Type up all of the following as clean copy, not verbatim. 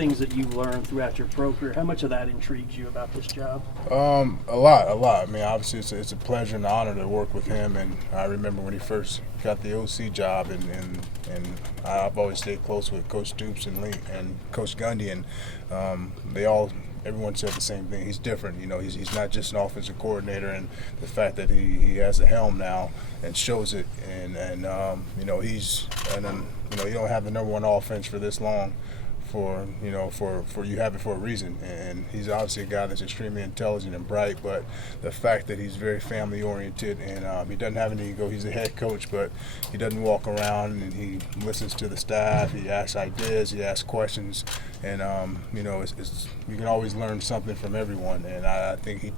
things that you've learned throughout your pro career, how much of that intrigues you about this job? A lot. I mean, obviously, it's a pleasure and honor to work with him. And I remember when he first got the OC job, and I've always stayed close with Coach Stoops and Lee and Coach Gundy, and everyone said the same thing. He's different. You know, he's not just an offensive coordinator, and the fact that he has a helm now and shows it, and you know, you don't have the number one offense for this long. For you have it for a reason, and he's obviously a guy that's extremely intelligent and bright, but the fact that he's very family oriented, and he doesn't have any ego. He's a head coach, but he doesn't walk around, and he listens to the staff. He asks ideas, he asks questions, and you know, you can always learn something from everyone, and I think he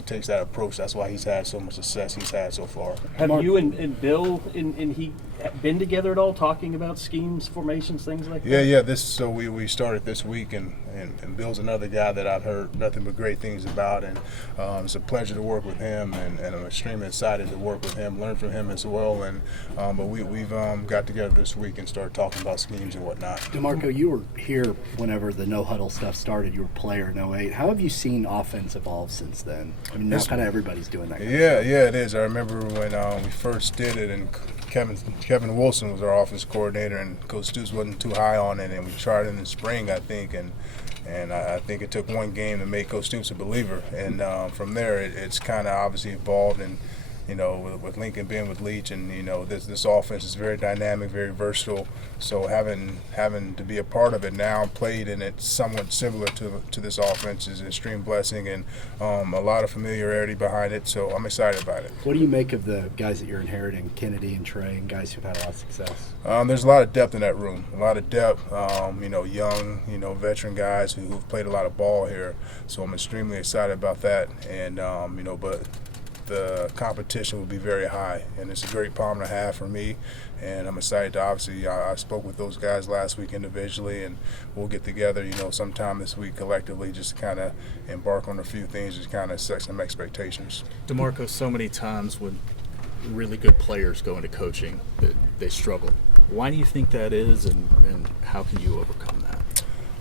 takes that approach. That's why he's had so much success he's had so far. Have you and Bill and he been together at all, talking about schemes, formations, things like that? Yeah. So we started this week, and Bill's another guy that I've heard nothing but great things about, and it's a pleasure to work with him, and I'm extremely excited to work with him, learn from him as well. And but we've got together this week and started talking about schemes and whatnot. DeMarco, you were here whenever the no huddle stuff started. You were a player in 08. How have you seen offense evolve since then? I mean, now kind of everybody's doing that. Yeah, it is. I remember when we first did it, and Kevin Wilson was our offense coordinator, and Coach Stoops wasn't too high on it, and we tried it in the spring, I think, and I think it took one game to make Coach Stoops a believer, and from there it's kind of obviously evolved, and you know, with Lincoln being with Leach, and you know, this offense is very dynamic, very versatile. So having to be a part of it now, played in it somewhat similar to this offense is an extreme blessing, and a lot of familiarity behind it. So I'm excited about it. What do you make of the guys that you're inheriting, Kennedy and Trey, and guys who've had a lot of success? There's a lot of depth in that room. A lot of depth. You know, young, veteran guys who've played a lot of ball here. So I'm extremely excited about that. And but the competition will be very high, and it's a great problem to have for me, and I'm excited to obviously I spoke with those guys last week individually, and we'll get together sometime this week collectively, just to kind of embark on a few things, just kind of set some expectations. DeMarco, so many times when really good players go into coaching, they struggle. Why do you think that is, and how can you overcome that?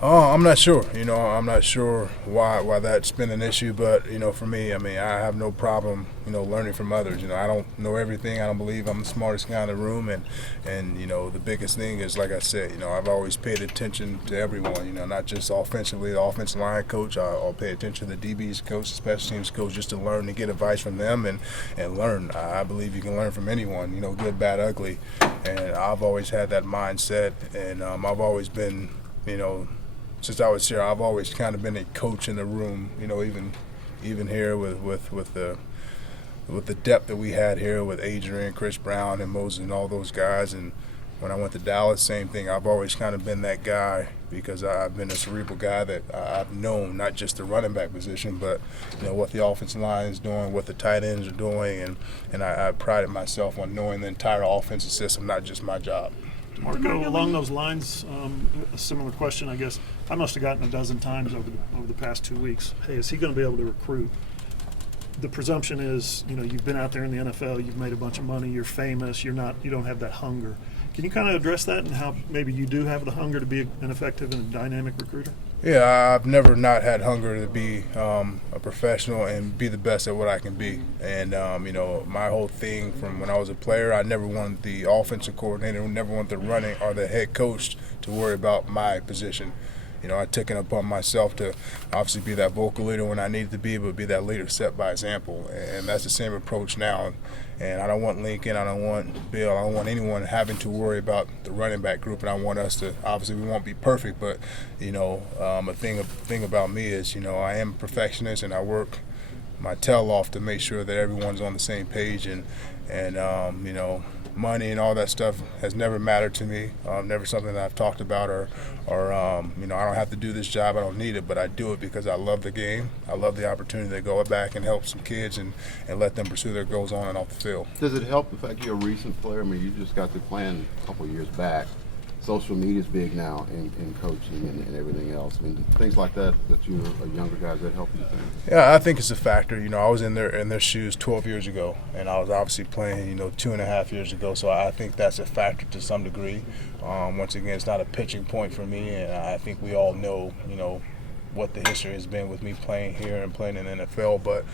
I'm not sure. I'm not sure why that's been an issue, but for me, I mean, I have no problem, learning from others. I don't know everything. I don't believe I'm the smartest guy in the room, and the biggest thing is, like I said, I've always paid attention to everyone. Not just offensively, the offensive line coach. I'll pay attention to the DB's coach, the special teams coach, just to learn and get advice from them and learn. I believe you can learn from anyone. Good, bad, ugly, and I've always had that mindset, and I've always been, since I was here, I've always kind of been a coach in the room. Even here with the depth that we had here with Adrian, Chris Brown, and Moses, and all those guys. And when I went to Dallas, same thing. I've always kind of been that guy because I've been a cerebral guy that I've known not just the running back position, but what the offensive line is doing, what the tight ends are doing, and I prided myself on knowing the entire offensive system, not just my job. DeMarco, along those lines, a similar question, I guess. I must have gotten a dozen times over the past 2 weeks. Hey, is he going to be able to recruit? The presumption is, you've been out there in the NFL, you've made a bunch of money, you're famous, you don't have that hunger. Can you kind of address that and how maybe you do have the hunger to be an effective and dynamic recruiter? Yeah, I've never not had hunger to be a professional and be the best at what I can be. And, my whole thing from when I was a player, I never wanted the offensive coordinator, never wanted the running or the head coach to worry about my position. I took it upon myself to obviously be that vocal leader when I needed to be, but be that leader set by example. And that's the same approach now. And I don't want Lincoln, I don't want Bill, I don't want anyone having to worry about the running back group. And I want us to, obviously we won't be perfect, but, a thing about me is, I am a perfectionist, and I work my tail off to make sure that everyone's on the same page. And money and all that stuff has never mattered to me. Never something that I've talked about, or I don't have to do this job. I don't need it, but I do it because I love the game. I love the opportunity to go back and help some kids and let them pursue their goals on and off the field. Does it help the fact you're a recent player? I mean, you just got to playing a couple of years back. social media is big now in coaching and everything else. I mean, things like that you younger guys that help you think. Yeah, I think it's a factor. You know, I was in their shoes 12 years ago, and I was obviously playing, 2.5 years ago. So I think that's a factor to some degree. Once again, it's not a pitching point for me, and I think we all know, what the history has been with me playing here and playing in the NFL. But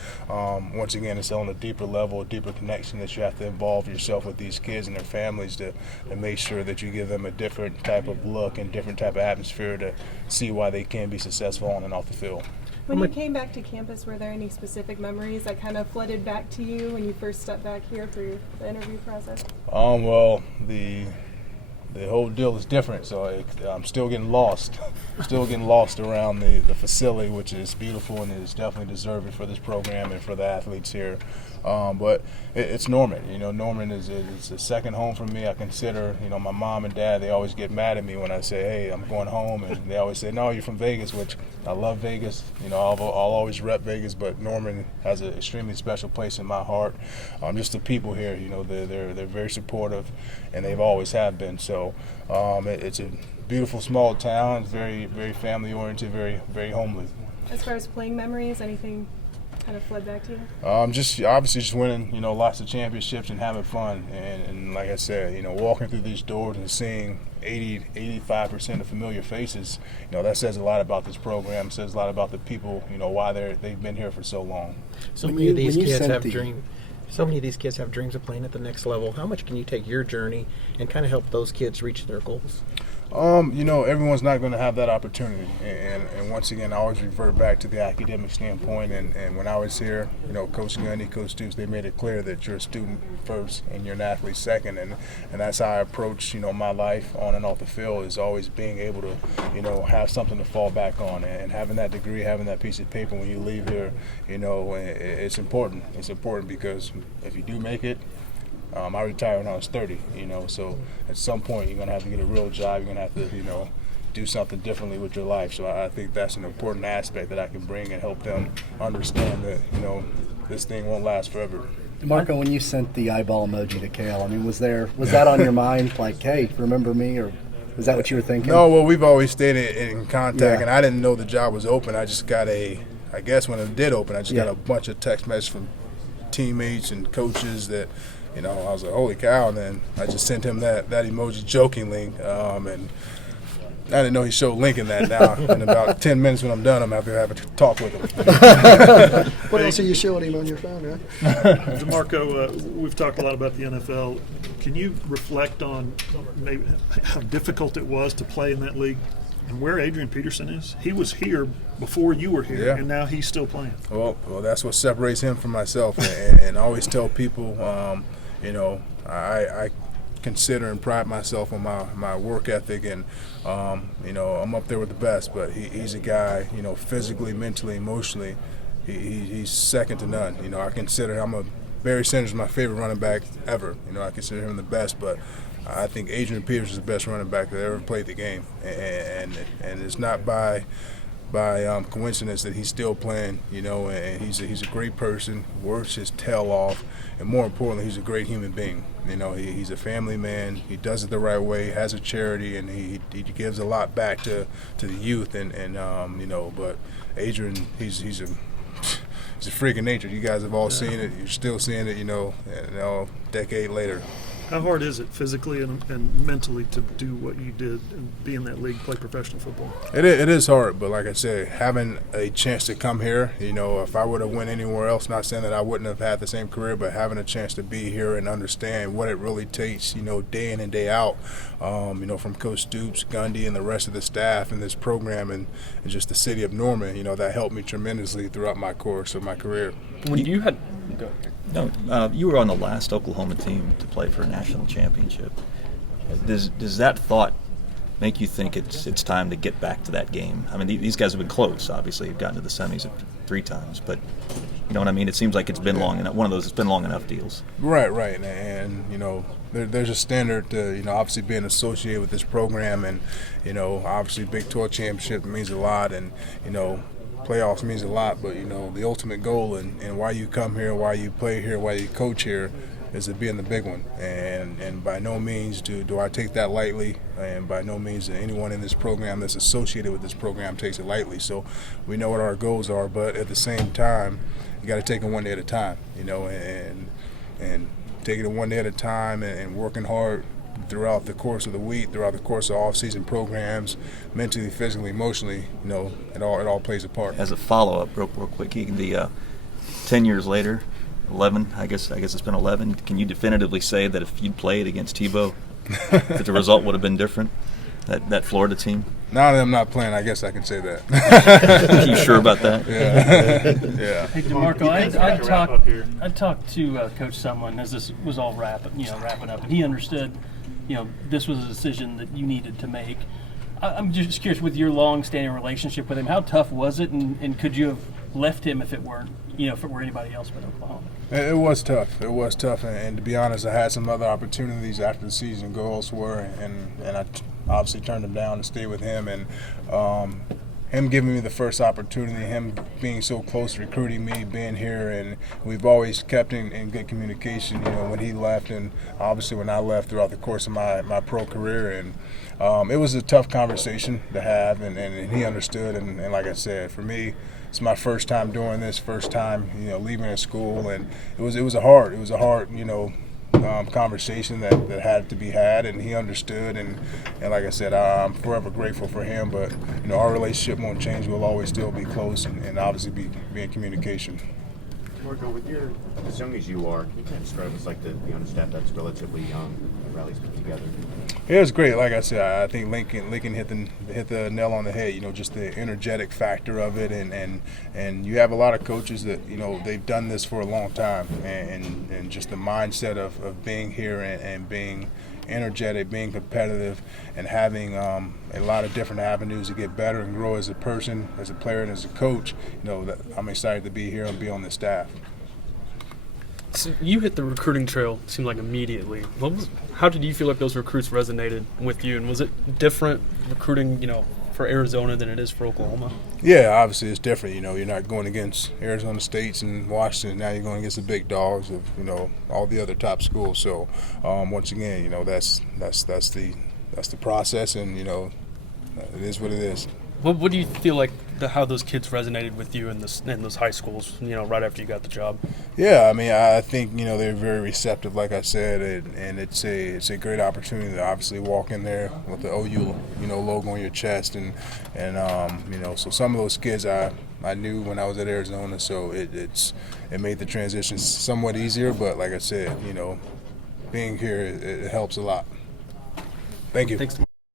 once again, it's on a deeper level, a deeper connection that you have to involve yourself with these kids and their families to make sure that you give them a different type of look and different type of atmosphere to see why they can be successful on and off the field. When you came back to campus, were there any specific memories that kind of flooded back to you when you first stepped back here for the interview process? Well, the whole deal is different, so I'm still getting lost. Still getting lost around the facility, which is beautiful and is definitely deserving for this program and for the athletes here. But it's Norman. Norman is a second home for me. I consider, my mom and dad, they always get mad at me when I say, hey, I'm going home. And they always say, no, you're from Vegas, which I love Vegas. I'll always rep Vegas, but Norman has an extremely special place in my heart. Just the people here, they're very supportive, and they've always have been. So it's a beautiful small town. It's very, very family oriented, very, very homely. As far as playing memories, anything kind of fled back to you? Just winning, lots of championships and having fun. And like I said, walking through these doors and seeing 85% of familiar faces, that says a lot about this program, says a lot about the people, why they've been here for so long. So many of these kids have dreams. So many of these kids have dreams of playing at the next level. How much can you take your journey and kind of help those kids reach their goals? Everyone's not going to have that opportunity. And once again, I always revert back to the academic standpoint. And when I was here, Coach Gundy, Coach Stoops, they made it clear that you're a student first and you're an athlete second. And that's how I approach, my life on and off the field, is always being able to, have something to fall back on. And having that degree, having that piece of paper when you leave here, it's important. It's important because if you do make it, I retired when I was 30, so at some point you're going to have to get a real job. You're going to have to, do something differently with your life. So I think that's an important aspect that I can bring and help them understand that, this thing won't last forever. DeMarco, when you sent the eyeball emoji to Kale, was that on your mind, like, hey, remember me, or was that what you were thinking? No, well, we've always stayed in contact, Yeah. and I didn't know the job was open. I just got I guess when it did open, I just got a bunch of text messages from teammates and coaches that, I was like, holy cow, and then I just sent him that emoji jokingly, and I didn't know he showed Link in that now. In about 10 minutes when I'm done, I'm going to have a talk with him. What else are you showing him on your phone, right? DeMarco, we've talked a lot about the NFL. Can you reflect on maybe how difficult it was to play in that league and where Adrian Peterson is? He was here before you were here, Yeah. and now he's still playing. Well, that's what separates him from myself. And I always tell people, I consider and pride myself on my work ethic, and I'm up there with the best. But he's a guy, physically, mentally, emotionally, he's second to none. I consider Barry Sanders is my favorite running back ever. I consider him the best, but I think Adrian Peterson is the best running back that ever played the game, and it's not by coincidence that he's still playing, and he's a great person, works his tail off, and more importantly, he's a great human being. He's a family man. He does it the right way. Has a charity, and he gives a lot back to the youth. But Adrian, he's a freak of nature. You guys have all seen it. You're still seeing it, a decade later. How hard is it physically and mentally to do what you did and be in that league, play professional football? It is hard, but like I said, having a chance to come here, if I would have went anywhere else, not saying that I wouldn't have had the same career, but having a chance to be here and understand what it really takes, day in and day out, from Coach Stoops, Gundy, and the rest of the staff in this program and just the city of Norman, that helped me tremendously throughout my course of my career. When you had go. No, you were on the last Oklahoma team to play for a national championship. Does that thought make you think it's time to get back to that game? I mean, these guys have been close. Obviously, you've gotten to the semis 3 times, but you know what I mean. It seems like it's been long enough. One of those. It's been long enough deals. Right, and there's a standard to obviously being associated with this program, and obviously Big 12 championship means a lot, and playoffs means a lot, but the ultimate goal and why you come here, why you play here, why you coach here is to be in the big one, and by no means do I take that lightly, and by no means anyone in this program that's associated with this program takes it lightly. So we know what our goals are, but at the same time, you got to take it one day at a time, and taking it one day at a time and working hard throughout the course of the week, throughout the course of off-season programs, mentally, physically, emotionally, it all plays a part. As a follow-up, real quick, the 10 years later, 11, I guess it's been 11. Can you definitively say that if you'd played against Tebow, that the result would have been different? That Florida team? Now that I'm not playing, I guess I can say that. You sure about that? Yeah. Yeah. Hey, DeMarco, I'd talked to Coach Sumlin as this was all wrapping up, and he understood, this was a decision that you needed to make. I'm just curious, with your long-standing relationship with him, how tough was it, and could you have left him if it weren't, if it were anybody else but Oklahoma? It was tough. It was tough, and to be honest, I had some other opportunities after the season go elsewhere, and I obviously turned them down to stay with him. And him giving me the first opportunity, him being so close, recruiting me, being here, and we've always kept in good communication. When he left, and obviously when I left throughout the course of my pro career, and it was a tough conversation to have, and he understood. And like I said, for me, it's my first time doing this, first time leaving a school, and it was a hard conversation that had to be had, and he understood, and like I said, I'm forever grateful for him. But our relationship won't change. We'll always still be close, and obviously be in communication. Marco, with your as young as you are, can you kind of describe us like the on a staff that's relatively young, rallies put together? It was great. Like I said, I think Lincoln hit the nail on the head. Just the energetic factor of it, and you have a lot of coaches that they've done this for a long time, and just the mindset of being here and being energetic, being competitive, and having a lot of different avenues to get better and grow as a person, as a player, and as a coach. That I'm excited to be here and be on the staff. So you hit the recruiting trail, it seemed like immediately. How did you feel like those recruits resonated with you, and was it different recruiting, for Arizona than it is for Oklahoma? Yeah, obviously it's different. You're not going against Arizona States and Washington. Now you're going against the big dogs of all the other top schools. So once again, that's the process, and it is what it is. What do you feel like how those kids resonated with you in those high schools, right after you got the job? Yeah, I think they're very receptive, like I said, and it's a great opportunity to obviously walk in there with the OU logo on your chest, and so some of those kids I knew when I was at Arizona, so it made the transition somewhat easier. But like I said, being here it helps a lot. Thank you. Thanks.